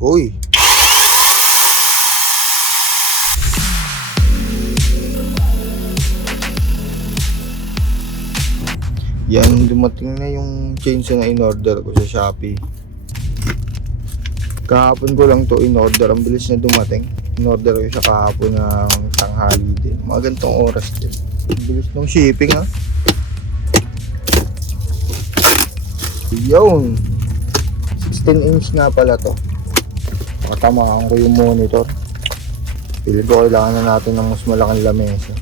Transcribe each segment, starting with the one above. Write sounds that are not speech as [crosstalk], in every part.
Uy! Yan, dumating na yung chainsaw na in-order ko sa Shopee. Kahapon ko lang to in-order. Ang bilis na dumating. In-order ko siya kahapon ng tanghali din. Mga gantong oras din. Ang bilis ng shipping ha. Yun! 16 inch nga pala to. Matamaan ko yung monitor. Pili ko kailangan na natin ng mas malaking lamesa.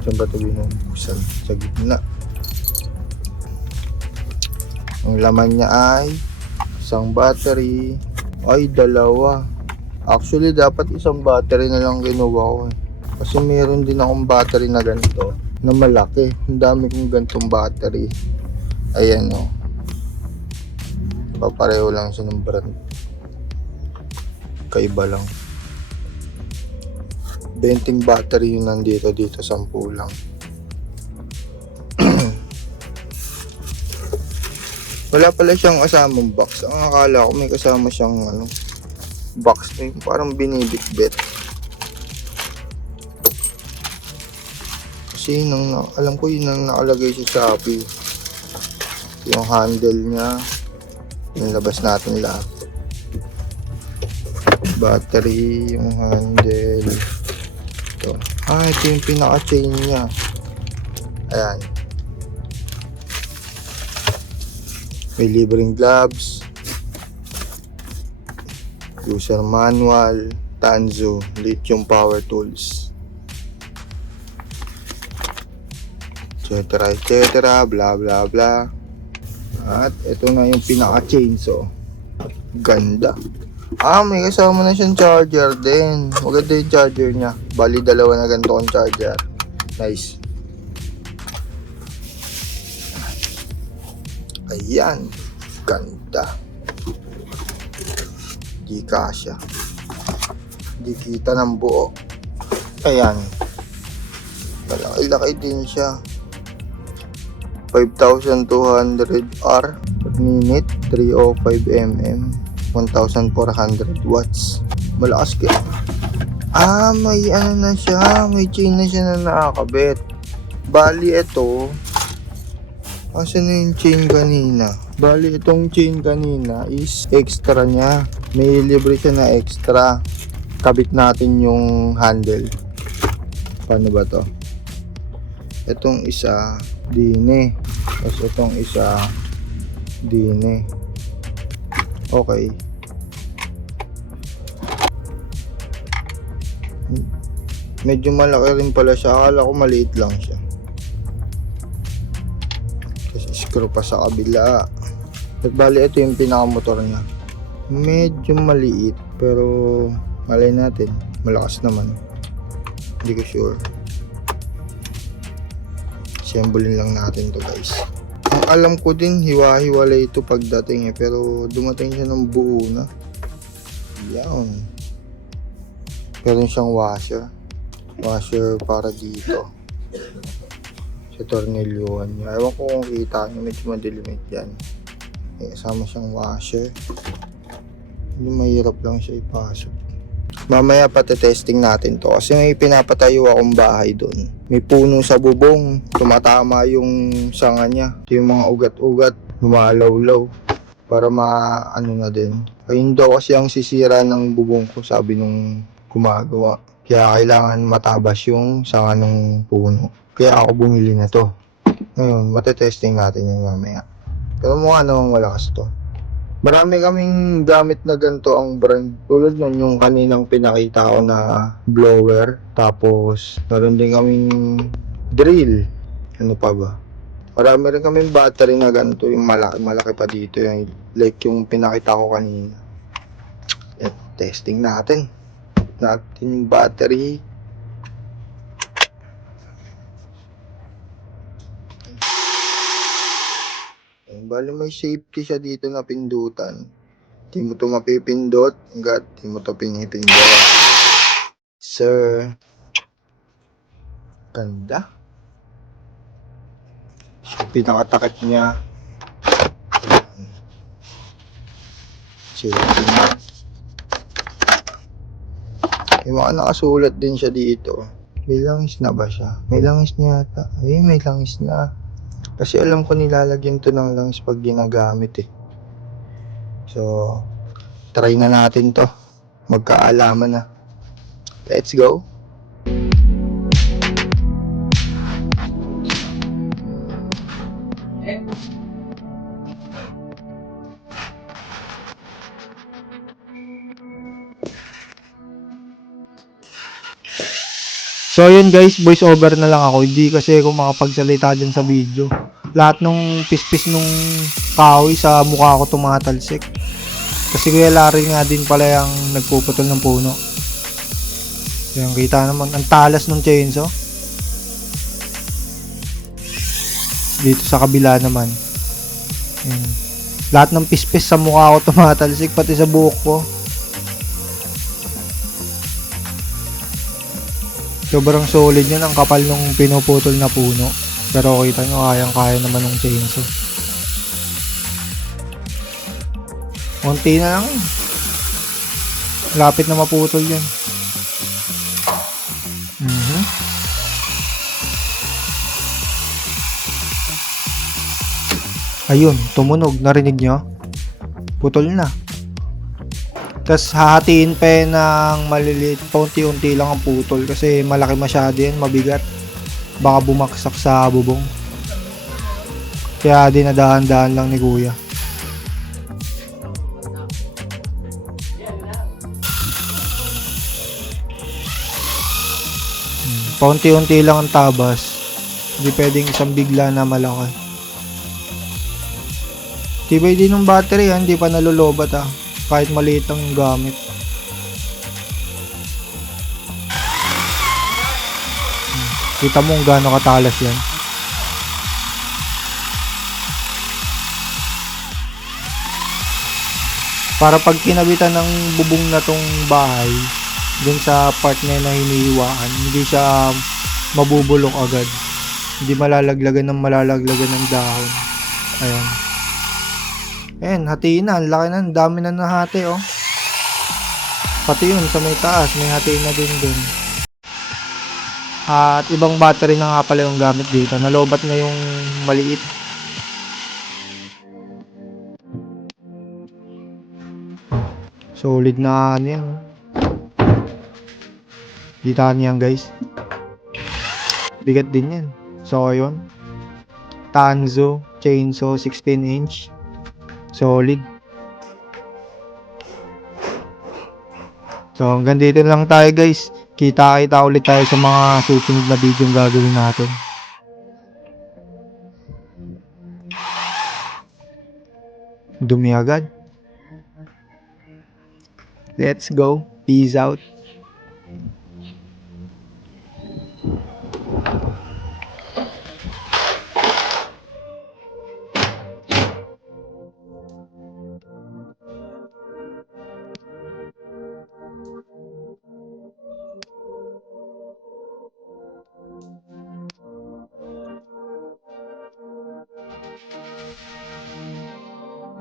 Saan ba ito binubuksan? Sa gitna. Ang laman niya ay isang battery. Ay, dalawa. Actually, dapat isang battery na lang kinuha ko eh. Kasi meron din akong battery na ganito na malaki. Ang dami kong gantong battery. Ayan o. Papareho lang siya ng brand. Kaiba lang. 20 battery yun nandito dito 10 lang. [clears throat] Wala pala siyang kasamang box. Ang akala ko may kasama siyang ano, box na parang binibitbit. Kasi nang na- alam ko yun ang nakalagay sa Shopee. Yung handle niya. Yung labas natin lahat. Battery, yung handle. Ito. Ah, ito yung pinaka-chain niya. Ayan. May libreng gloves. User manual. Tanzo. Lithium power tools. Etc. Etc. Bla bla bla. At ito na yung pinaka-chainsaw. Ganda. Ah, may kasama na siyang charger din. Maganda yung charger niya. Bali, dalawa na ganito ang charger. Nice. Ayan. Ganda. Di kasya. Di kita ng buo. Ayan. Malaki-laki din siya. 5,200R per minute. 305 mm. 1,400 watts. Malakas kaya. Ah, may ano na siya. May chain na siya na nakakabit. Bali, ito. Asan na yung chain kanina? Bali, itong chain kanina is extra niya. May libre siya na extra. Kabit natin yung handle. Paano ba to? Itong isa, dine. Tapos itong isa, dine. Okay. Medyo malaki rin pala siya. Akala ko maliit lang siya. Kasi screw pa sa kabila. At bali ito yung pinakamotor niya. Medyo maliit pero malay natin. Malakas naman. Hindi ko sure. Assemblein lang natin to guys. Ang alam ko din hiwa-hiwalay ito pagdating eh pero dumating siya ng buo na. Yan. Meron siyang washer. Washer para dito. Sa tornilyuhan niya. Ewan ko kung kita niyo, medyo madilimit yan. May kasama siyang washer. Hindi mahirap lang siya ipasok. Mamaya patetesting natin to kasi may pinapatayo akong bahay doon. May puno sa bubong, tumatama yung sanga niya. Yung mga ugat-ugat, lumalawlaw para ma ano na din. Ayun daw kasi ang sisira ng bubong ko sabi nung gumagawa. Kaya kailangan matabas yung sanga ng puno. Kaya ako bumili na to. Ngayon, matetesting natin yung mamaya. Pero mukha namang malakas to. Marami kaming gamit na ganito ang brand. Tulad nun yung kaninang pinakita ko na blower. Tapos, meron din kaming drill. Ano pa ba? Marami rin kaming battery na ganito. Yung malaki, malaki pa dito. Yung, like yung pinakita ko kanina. At testing natin. Natin yung battery. Bali may safety siya dito na pindutan. Di mo to mapipindot hanggat di mo to pinipindot. Sir. Ganda. So, pinakatakip niya. Safety na. Yung mga nakasulat din siya dito. May langis na ba siya? May langis na yata. Ay, may langis na. Kasi alam ko nilalagyan to ng langis pag ginagamit eh. So, try na natin to. Magkaalaman na. Let's go. So yun guys, voice over na lang ako. Hindi kasi ako makapagsalita dyan sa video. Lahat nung pispis nung kahoy sa mukha ko tumatalsik. Kasi Kuya Larry nga din pala yung nagpuputol ng puno. Yan, kita naman. Ang talas ng chainsaw. Dito sa kabila naman. Yan. Lahat ng pispis sa mukha ko tumatalsik, pati sa buhok ko. Sobrang solid yan. Ang kapal nung pinuputol na puno. Pero kita nyo, kayang-kaya naman ng chainsaw. Konti na lang. Lapit na maputol yan. Mhm. Ayun, tumunog. Narinig nyo? Putol na. Tapos hahatiin pa yan ng maliliit. Paunti-unti lang ang putol kasi malaki masyado yan, mabigat. Baka bumaksak sa bubong. Kaya dinadahan-dahan lang ni kuya. Hmm, Paunti-unti lang ang tabas. Hindi pwedeng isang bigla na malaki. Tibay din ng battery, ah. hindi pa nalulobat ah. Kahit maliit ang gamit. Kita mo kung gaano katalas yan. Para pag kinabitan ng bubong na tong bahay, dun sa part na na hinihiwaan, hindi siya mabubulok agad. Hindi malalaglagan ng malalaglagan ng dahon. Ayan. Ayan, hatiin na. Ang laki na. Ang dami na nahati, oh. Pati yun, sa may taas. May hatiin na din dun. At ibang battery na nga pala yung gamit dito. Nalobat na yung maliit. Solid na ano yan. Kita niyan guys. Bigat din yan. So, yun. Tanzo chainsaw 16 inch. Solid. So, hanggang dito lang tayo guys. Kita-kita ulit tayo sa mga susunod na video yung gagawin natin. Dumi agad. Let's go. Peace out.